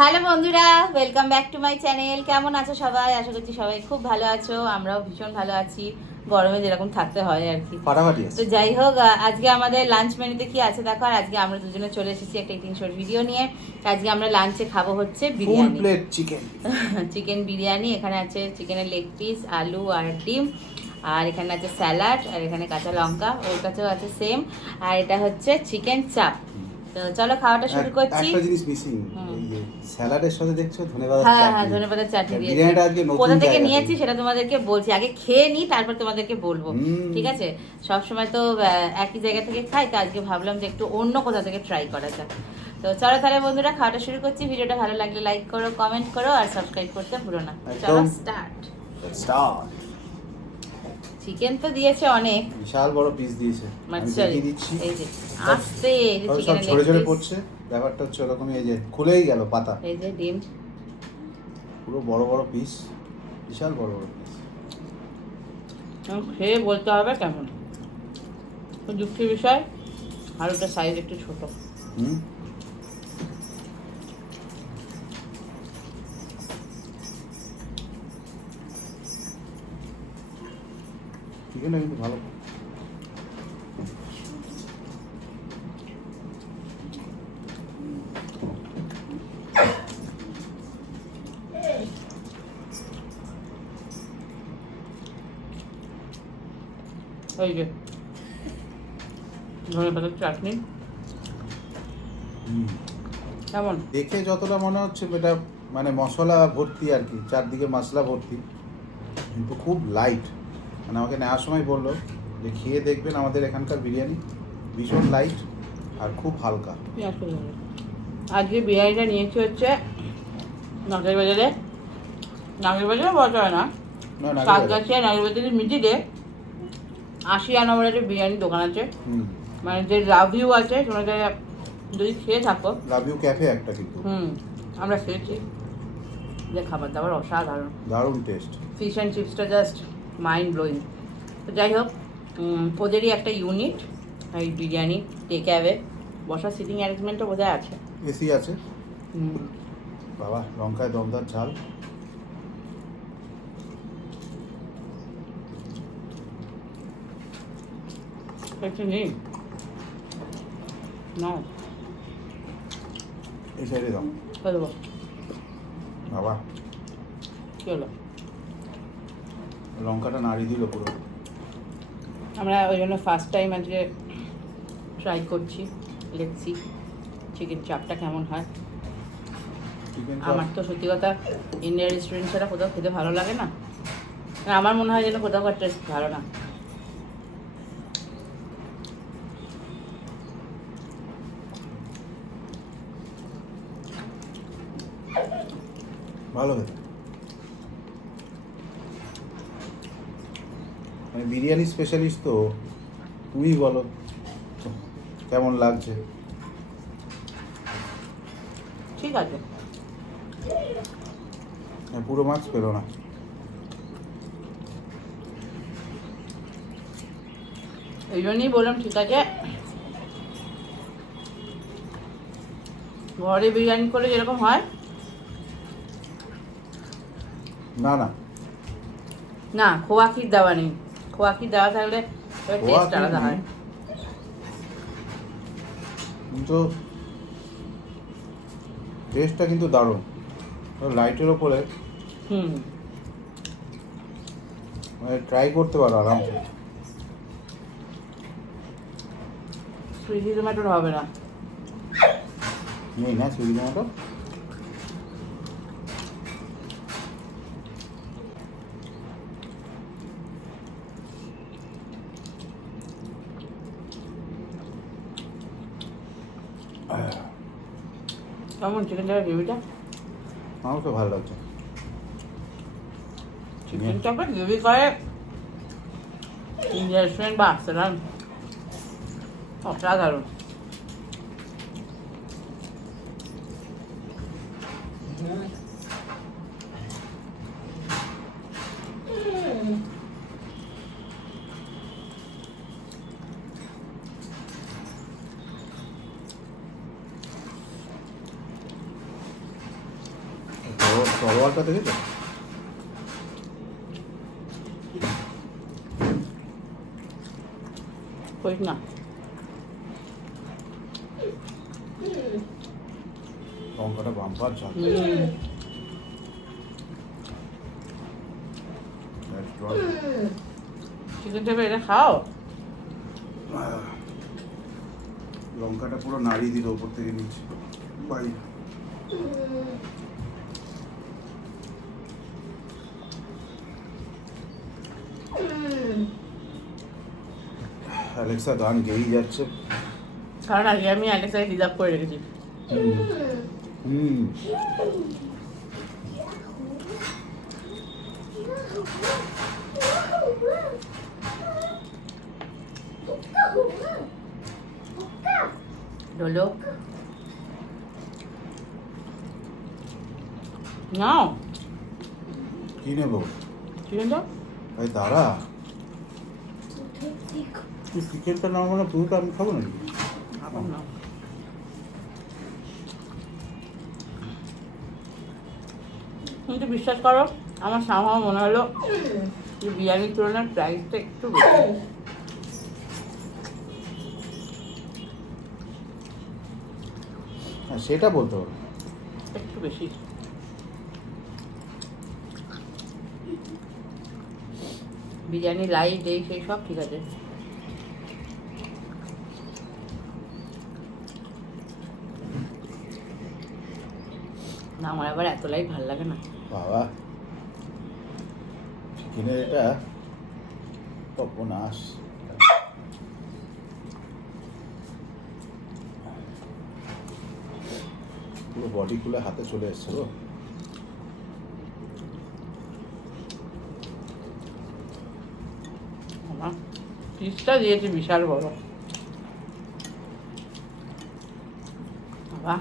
Hello বন্ধুরা, welcome back to my channel. কেমন আছো সবাই? আশা করছি সবাই খুব ভালো আছো। আমরাও ভীষণ ভালো আছি, গরমে যেরকম থাকতে হয় আর কি। ফাটাফাটি তো আছে। যাই হোক, আজকে আমাদের লাঞ্চ মেনুতে কি আছে দেখো। আর আজকে আমরা দুজনে চলে এসেছি একটা ইটিং শোর ভিডিও নিয়ে। আজকে আমরা লাঞ্চে খাবো হচ্ছে full biryani, plate chicken. Chicken biryani. এখানে আছে চিকেনের লেগ পিস, আলু আর ডিম, আর এখানে আছে স্যালাড, আর এখানে কাঁচা লঙ্কা, ওর কাছেও আছে সেম। আর এটা হচ্ছে চিকেন চাপ। তো চলো খাওয়াটা শুরু করছি। একটা জিনিস মিসিং, এই যে স্যালাডের সাথে দেখছো ধনেপাতার হ্যাঁ চাটনি। হ্যাঁ, ধনেপাতার চাটনি দিয়েছি। বিরিয়ানিটা আজকে নতুন কোথা থেকে জায়গা নিয়েছি সেটা তোমাদেরকে বলছি, আগে খেয়ে নিই তারপর তোমাদেরকে বলবো। ঠিক আছে? সব সময় তো একই জায়গা থেকে খাই, তো আজকে ভাবলাম যে একটু অন্য কোথা থেকে ট্রাই করা যাক। তো চলো তাহলে বন্ধুরা খাওয়াটা শুরু করছি। ভিডিওটা ভালো লাগলে লাইক করো, কমেন্ট করো আর সাবস্ক্রাইব করতে ভুলো না। চলো স্টার্ট। চিকেন তো দিয়েছে অনেক, বিশাল বড় পিস দিয়েছে। আমি দেখিয়ে দিচ্ছি। এই যে আস্তে, এই যে সব চিকেনের ঝরে ঝরে লেগ পিস, পড়ছে। ব্যাপারটা হচ্ছে ওরকমই, এই যে খুলেই গেল পাতা। এই যে ডিম। পুরো বড় বড় পিস, বিশাল বড় বড় পিস। খেয়ে বলতে হবে কেমন। দুঃখের বিষয় আলুটার সাইজ একটু ছোট। চিকেনটা কিন্তু ভালো। ওই যে ধনেপাতার চাটনি কেমন? দেখে যতটা মনে হচ্ছে এটা মানে মশলা ভর্তি আর কি, চারদিকে মশলা ভর্তি, কিন্তু খুব লাইট। মানে আমাকে নেওয়ার সময় বললো যে খেয়ে দেখবেন আমাদের এখানকার বিরিয়ানি, ভীষণ লাইট আর খুব হালকা। আজকে বিরিয়ানিটা নিয়েছি হচ্ছে নাগের বাজারে, নাগের বাজারে বলা যায় না, সাতগাছিয়া নাগের বাজারের মিডিলে 80 নম্বরের বিরিয়ানি দোকান আছে। মানে যে লাভ ইউ আছে, তোমরা যদি খেয়ে থাকো, লাভ ইউ ক্যাফে একটা, কিন্তু আমরা খেয়েছি, যে খাবার দাবার অসাধারণ, দারুণ টেস্ট। ফিশ অ্যান্ড চিপসটা জাস্ট মাইন্ড ব্লোয়িং। তো যাই হোক, ওদেরই একটা ইউনিট এই বিরিয়ানি টেক অ্যাওয়ে, বসার সিটিং অ্যারেঞ্জমেন্টও বোধহয় আছে, এসি আছে। বাবা, লঙ্কায় দমদার ঝাল। একটু নেই না, এই সাইডে দাও দেবো। বাবা, কী হলো? লঙ্কাটা নাড়িয়ে দিল পুরো। আমরা ওই জন্য ফার্স্ট টাইম আজকে ট্রাই করছি, দেখছি চিকেন চাপটা কেমন হয়। আমার তো সত্যি কথা ইন্ডিয়ান রেস্টুরেন্ট ছাড়া কোথাও খেতে ভালো লাগে না। আমার মনে হয় যেন কোথাও টেস্ট ভালো না। ভালো খেতে। মানে বিরিয়ানি স্পেশালিস্ট তো তুমিই বলো কেমন লাগছে। ঠিক আছে, পুরো মাছ পেলো না। এই জন্যই বললাম ঠিক আছে, ঘরে বিরিয়ানি করে যেরকম হয় না না না, খোয়া ক্ষীর দেওয়া নেই। খোয়া ক্ষীর দেওয়া থাকলে টেস্ট আলাদা হয়। কিন্তু টেস্টটা কিন্তু দারুণ, লাইটের ওপরে। মানে ট্রাই করতে পারো আরামসে। সুইগি জোম্যাটোর হবে না, নেই না সুইগি জোম্যাটো। কেমন চিকেন চাপের গ্রেভিটা? আমার তো ভালো লাগছে। চিকেন চাপের গ্রেভি করে ইন্ডিয়ান রেস্টুরেন্ট বা আফসারান, অসাধারণ। তরোয়ালটা দেখেছো? করিস না। লঙ্কাটা বাম্পার ঝাল। চিকেন চাপে এটা খাও। লঙ্কাটা পুরো নাড়িয়ে দিল ওপর থেকে নিচে। বাই। অ্যালেক্সা গান গেয়েই যাচ্ছে। কারণ আগে আমি অ্যালেক্সাকে রিজার্ভ করে রেখেছি। হুম। ডোলো নাও। কি নেবো? চিকেন চাপ। ভাই দাঁড়া, চিকেনটা না মানে পুরোটা আমি খাবো নাকি? এখন নাও। কিন্তু বিশ্বাস করো, আমার সামনে মনে হলো যে বিরিয়ানির তুলনায় প্রাইসটা একটু বেশি। হ্যাঁ সেটা বলতে পারো। একটু বেশি। বিরিয়ানি লাইট এই সেই সব ঠিক আছে। না আমার আবার এত লাইট ভালো লাগে না। বাবা চিকেনের এটা সর্বনাশ। পুরো বডি খুলে হাতে চলে এসছে গো। আমার পিসটা দিয়েছে বিশাল বড়। বাবা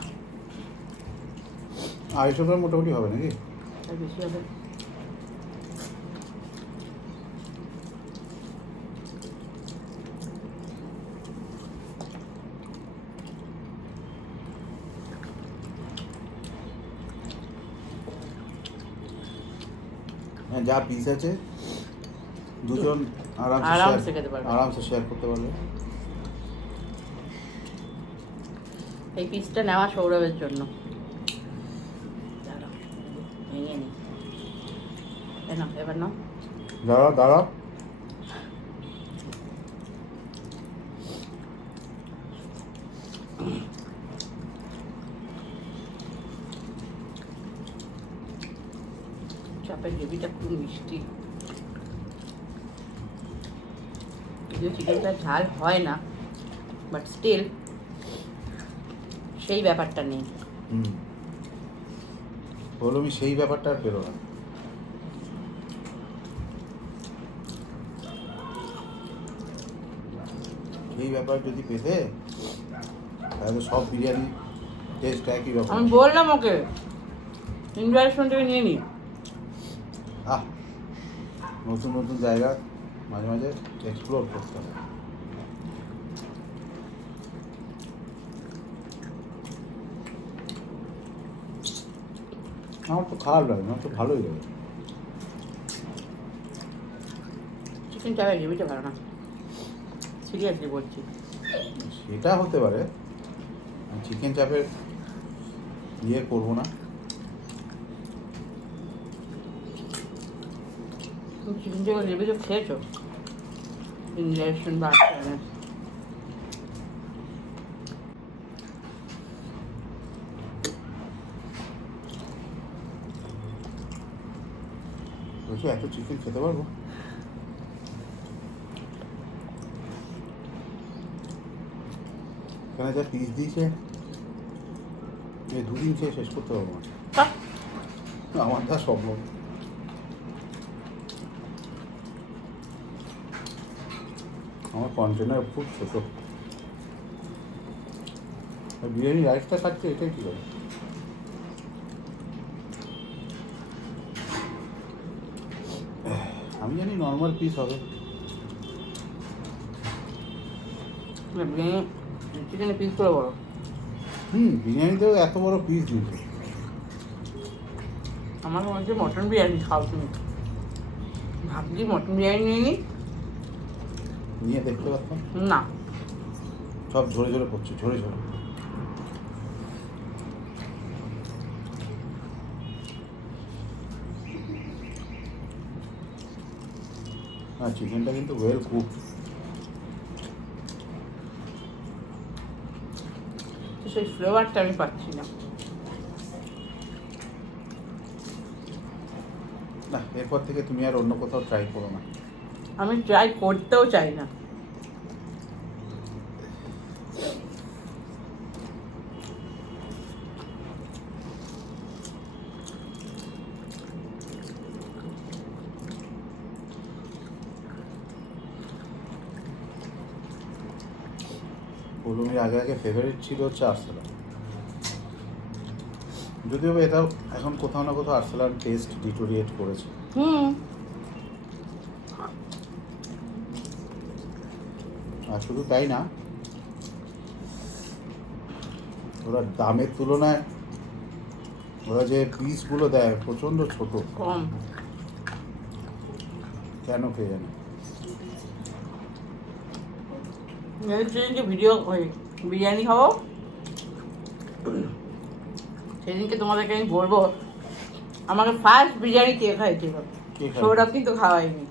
250 গ্রাম মোটামুটি হবে নাকি? তার বেশি হবে। হ্যাঁ যা পিস আছে দুজন আরামসে খেতে পারবে। আরামসে শেয়ার করতে পারবে। এই পিসটা নেওয়া সৌরভের জন্য। দাঁড়াও, ভেঙে নি। না এবার নাও। দাঁড়া দাঁড়া। চাপের গ্রেভিটা খুব মিষ্টি। যদিও চিকেনটা ঝাল হয় না, বাট স্টিল সেই ব্যাপারটা নেই। বলো আমি সেই ব্যাপারটা আর পেরো না। এই ব্যাপার যদি পেতে তাহলে সব বিরিয়ানি টেস্ট একই ব্যাপার। আমি বললাম ওকে ইন্টারেকশন থেকে নিয়ে নি। আহ নতুন নতুন জায়গা মাঝে মাঝে এক্সপ্লোর করতে হবে। আমার তো খারাপ লাগে না, আমার তো ভালোই লাগে। চিকেন চাপের গ্রেভিটা ভালো না, সিরিয়াসলি বলছি। সেটা হতে পারে, চিকেন চাপের ইয়ে করবো না। চিকেন চাপের গ্রেভি তো খেয়েছো ইন্টারেকশন বা বলছি এত চিকেন খেতে পারবো? এখানে যা পিস দিয়েছে এই দুদিন খেয়ে শেষ করতে পারবো না। আমার যা স্বপ্ন। আমার কন্টেনার খুব ছোট। বিরিয়ানি রাইসটা খাচ্ছে এটাই ঠিক আছে। আমি জানি নর্মাল পিস হবে। বিরিয়ানি চিকেনের পিস করে বড়। বিরিয়ানিতেও এত বড় পিস দিয়েছে। আমার মনে হচ্ছে মটন বিরিয়ানি খাও তুমি। ভাবছি মটন বিরিয়ানি নিয়ে নিই। নিয়ে দেখতে পারতাম। না, সব ঝরে ঝরে পড়ছে, ঝরে ঝরে। হ্যাঁ, চিকেনটা কিন্তু ওয়েল কুক। সেই ফ্লেভারটা আমি পাচ্ছি না। না, এরপর থেকে তুমি আর অন্য কোথাও ট্রাই করো না। আমি ট্রাই করতেও চাই না। কলমির আগে আগে ফেভারিট ছিল হচ্ছে আর্সেলান। যদিও এটা এখন কোথাও না কোথাও আর্সেলান টেস্ট ডিটোরিয়েট করেছে। আর শুধু তাই না, ওরা দামের তুলনায় ওরা যে পিসগুলো দেয় প্রচণ্ড ছোট। কম। কেন কে জানে। সেদিনকে ভিডিও বিরিয়ানি খাবো, সেদিনকে তোমাদেরকে আমি বলবো আমাকে ফার্স্ট বিরিয়ানি কে খাইছিল। সৌরভ কিন্তু খাওয়াইনি।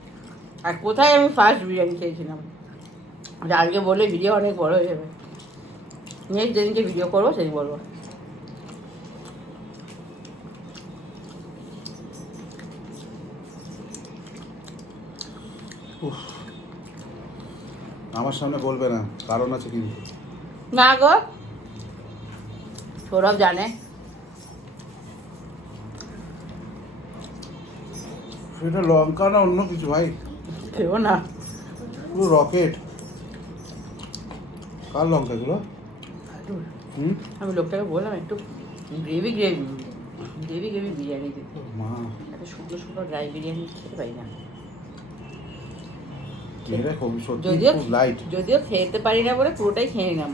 আর কোথায় আমি ফার্স্ট বিরিয়ানি খেয়েছিলাম, আজকে বলে ভিডিও অনেক বড় হয়ে যাবে। নেক্সট যেদিনকে ভিডিও করবো সেদিন বলবো। আমার সামনে বলবে না, কারণ আছে কিন্তু। না গো, সৌরভ জানে। সেটা লঙ্কা না অন্য কিছু ভাই? কেউ না, পুরো রকেট। কার লঙ্কা এগুলো? আমি লোকটাকে বললাম একটু gravy gravy gravy gravy biryani দিতে। মা, এত শুকনো শুকনো ড্রাই বিরিয়ানি খেতে পারি না। এটা খুব সত্যি খুব লাইট। যদিও খেতে পারি না বলে পুরোটাই খেয়ে নিলাম।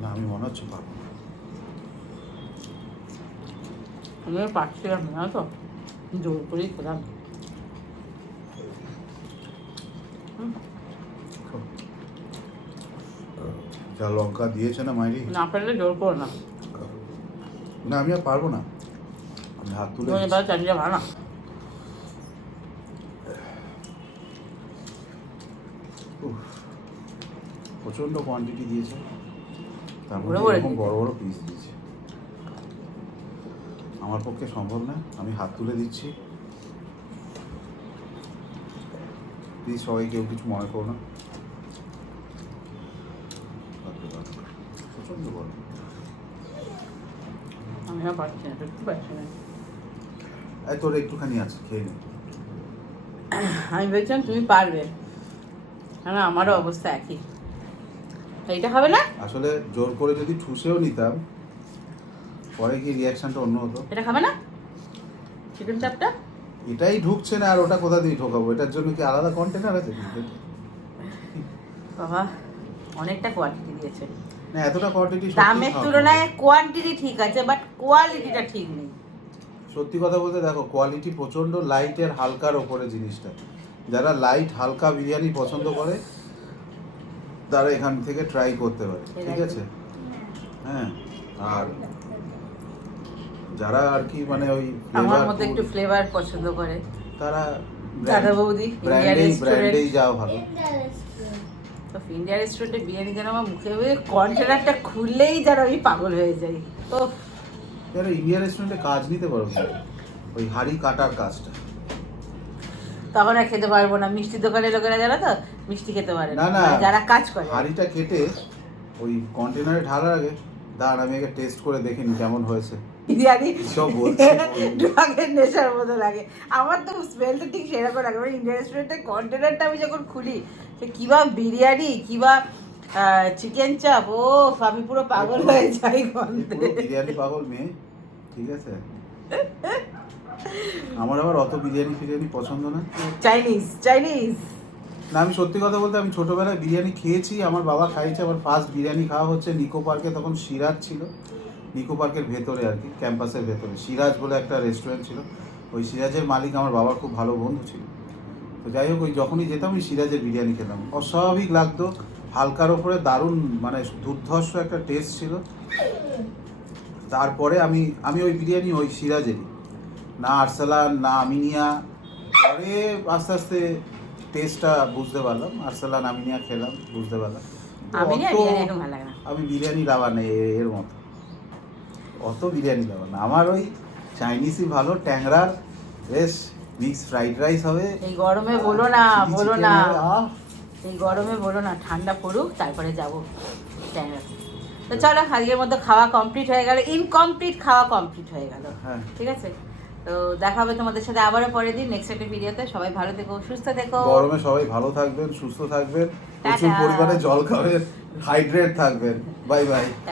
না, আমি মনে হচ্ছে পাবো। আমিও পাচ্ছিলাম না তো, জোর করেই খেলাম। যা লঙ্কা দিয়েছে না মাইরি, না পারলে জোর করো না। না আমি আর পারবো না, আমি হাত তুলে দিচ্ছি। এবার চালিয়ে ভালো না। উফ, প্রচণ্ড কোয়ান্টিটি দিয়েছে, তারপরে ভরে ভরে এরকম দিয়েছে। বড় বড় পিস দিয়েছে। আমার পক্ষে সম্ভব না, আমি হাত তুলে দিচ্ছি। প্লিজ সবাই কেউ কিছু মনে করো না। প্রচণ্ড বড়। আমি আর পারছি না, সত্যি পারছি না। এই তোর একটুখানি আছে, খেয়ে নে। আমি ভেবেছিলাম তুমি পারবে, না আমারও অবস্থা একই। এইটা হবে না? আসলে জোর করে যদি ঠুসেও নিতাম, পরে কি রিয়াকশনটা অন্য হতো। এটা খাবে না চিকেন চাপটা? এটাই ঢুকছে না, আর ওটা কোথা দিয়ে ঢোকাবো? এটার জন্য কি আলাদা কন্টেনার আছে? বাবা অনেকটা কোয়ান্টিটি দিয়েছে। না, এতটা কোয়ান্টিটি দামের তুলনায় কোয়ান্টিটি ঠিক আছে, বাট কোয়ালিটিটা ঠিক নেই। সত্যি কথা বলতে দেখো, কোয়ালিটি প্রচণ্ড লাইটের হালকার ওপরে জিনিসটা। যারা লাইট হালকা বিরিয়ানি পছন্দ করে তারা এখান থেকে ট্রাই করতে পারে, ঠিক আছে? হ্যাঁ, আর যারা আর কি মানে ওই আমার মধ্যে একটু ফ্লেভার পছন্দ করে তারা দাদা বৌদি ব্র্যান্ডেই যাও ভালো। তো ইন্ডিয়া রেস্টুরেন্টে বিরিয়ানি যেন আমার মুখে কন্টেনারটা খুললেই যেন আমি পাগল হয়ে যাই। তো যারা ইন্ডিয়া রেস্টুরেন্টে কাজ নিতে পারো, ওই হাঁড়ি কাটার কাজটা তখন আর খেতে পারবো না। মিষ্টির দোকানের লোকেরা যারা তো মিষ্টি খেতে পারে না, না যারা কাজ করে। হাঁড়িটা কেটে ওই কন্টেনারে ঢালার আগে দাঁড়ান আমি আগে টেস্ট করে দেখে নি কেমন হয়েছে। বিরিয়ানি সব বলছে ড্রাগের নেশার মতো লাগে আমার তো। স্মেলটা ঠিক সেরকম লাগে। মানে ইন্ডিয়ান রেস্টুরেন্টের কন্টেনারটা আমি যখন খুলি, সে কিবা বিরিয়ানি কিবা চিকেন চাপ, ও আমি পুরো পাগল হয়ে যাই গন্ধে। বিরিয়ানি পাগল মেয়ে, ঠিক আছে? আমার আবার অত বিরিয়ানি ফিরিয়ানি পছন্দ না। চাইনিজ চাইনিজ না, আমি সত্যি কথা বলতে আমি ছোটবেলায় বিরিয়ানি খেয়েছি, আমার বাবা খাইছে। আমার ফার্স্ট বিরিয়ানি খাওয়া হচ্ছে নিকো পার্কে, তখন সিরাজ ছিল। নিকো পার্কের ভেতরে আর কি, ক্যাম্পাসের ভেতরে সিরাজ বলে একটা রেস্টুরেন্ট ছিল। ওই সিরাজের মালিক আমার বাবার খুব ভালো বন্ধু ছিল। তো যাই হোক, ওই যখনই যেতাম ওই সিরাজের বিরিয়ানি খেতাম, অস্বাভাবিক লাগতো, হালকার ওপরে দারুণ মানে দুর্ধর্ষ একটা টেস্ট ছিল। তারপরে আমি ওই বিরিয়ানি ওই সিরাজেরই, না আরসালান না আমিনিয়া। পরে আস্তে আস্তে টেস্টটা বুঝতে পারলাম, আরসালান আমিনিয়া খেলাম, বুঝতে পারলাম। আমিনিয়া অত- বিরিয়ানি একদম ভালো লাগে না। আমি বিরিয়ানি লাভার নেই এর মতো, অত বিরিয়ানি লাভার না আমার। ওই চাইনিজই ভালো, ট্যাংরার বেশ মিক্স ফ্রাইড রাইস হবে। এই গরমে বলো না, চিলি বলো চিকেন না, হবে, আহ! এই গরমে বলো না, ঠান্ডা পড়ুক তারপরে যাবো ট্যাংরাতে। তো চলো, আজকের মধ্যে খাওয়া কমপ্লিট হয়ে গেল, ইনকমপ্লিট খাওয়া কমপ্লিট হয়ে গেল। হ্যাঁ। ঠিক আছে, তো দেখা হবে তোমাদের সাথে আবারও পরের দিন নেক্সট একটা ভিডিওতে। সবাই ভালো থেকো, সুস্থ থেকো। গরমে সবাই ভালো থাকবেন, সুস্থ থাকবেন, প্রচুর টাটা। পরিমাণে জল খাবেন, হাইড্রেট থাকবেন। Bye bye.